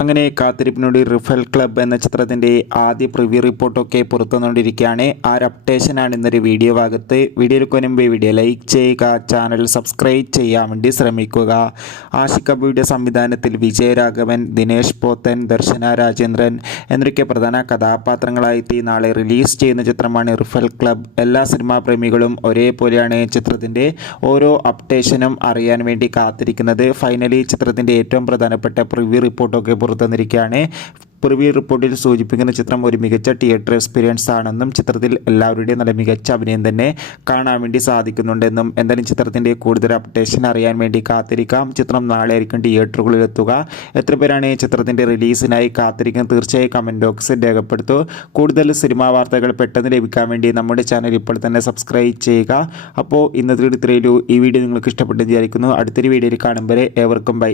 അങ്ങനെ കാത്തിരിപ്പിനോട് റിഫൽ ക്ലബ് എന്ന ചിത്രത്തിൻ്റെ ആദ്യ പ്രിവ്യൂ റിപ്പോർട്ടൊക്കെ പുറത്തുവന്നുകൊണ്ടിരിക്കുകയാണ്. ആ ഒരു അപ്ഡേഷനാണ് ഇന്നൊരു വീഡിയോ ഭാഗത്ത്. വീഡിയോയ്ക്ക് മുൻപ് വീഡിയോ ലൈക്ക് ചെയ്യുക, ചാനൽ സബ്സ്ക്രൈബ് ചെയ്യാൻ വേണ്ടി ശ്രമിക്കുക. ആഷിഖ് കപൂറിൻ്റെ സംവിധാനത്തിൽ വിജയരാഘവൻ, ദിനേശ് പോത്തൻ, ദർശന രാജേന്ദ്രൻ എന്നൊക്കെ പ്രധാന കഥാപാത്രങ്ങളായി നാളെ റിലീസ് ചെയ്യുന്ന ചിത്രമാണ് റിഫൽ ക്ലബ്. എല്ലാ സിനിമാ പ്രേമികളും ഒരേപോലെയാണ് ചിത്രത്തിൻ്റെ ഓരോ അപ്ഡേഷനും അറിയാൻ വേണ്ടി കാത്തിരിക്കുന്നത്. ഫൈനലി ചിത്രത്തിൻ്റെ ഏറ്റവും പ്രധാനപ്പെട്ട പ്രിവ്യൂ റിപ്പോർട്ടൊക്കെ പുറത്തുവന്നിരിക്കുകയാണ്. പ്രിവ്യൂ റിപ്പോർട്ടിൽ സൂചിപ്പിക്കുന്ന ചിത്രം ഒരു മികച്ച തിയേറ്റർ എക്സ്പീരിയൻസ് ആണെന്നും ചിത്രത്തിൽ എല്ലാവരുടെയും നല്ല മികച്ച അഭിനയം തന്നെ കാണാൻ വേണ്ടി സാധിക്കുന്നുണ്ടെന്നും എന്തായാലും ചിത്രത്തിൻ്റെ കൂടുതൽ അപ്ഡേഷൻ അറിയാൻ വേണ്ടി കാത്തിരിക്കാം. ചിത്രം നാളെ ആയിരിക്കും തിയേറ്ററുകളിൽ എത്തുക. എത്ര പേരാണ് ചിത്രത്തിൻ്റെ റിലീസിനായി കാത്തിരിക്കുന്നത്? തീർച്ചയായും കമൻറ്റ് ബോക്സിൽ രേഖപ്പെടുത്തൂ. കൂടുതൽ സിനിമാ വാർത്തകൾ പെട്ടെന്ന് ലഭിക്കാൻ വേണ്ടി നമ്മുടെ ചാനൽ ഇപ്പോൾ തന്നെ സബ്സ്ക്രൈബ് ചെയ്യുക. അപ്പോൾ ഇന്നത്തെ ഇത്രയുള്ളൂ. ഈ വീഡിയോ നിങ്ങൾക്ക് ഇഷ്ടപ്പെട്ടെന്ന് വിചാരിക്കുന്നു. അടുത്തൊരു വീഡിയോയിൽ കാണും വരെ ഏവർക്കും ബൈ.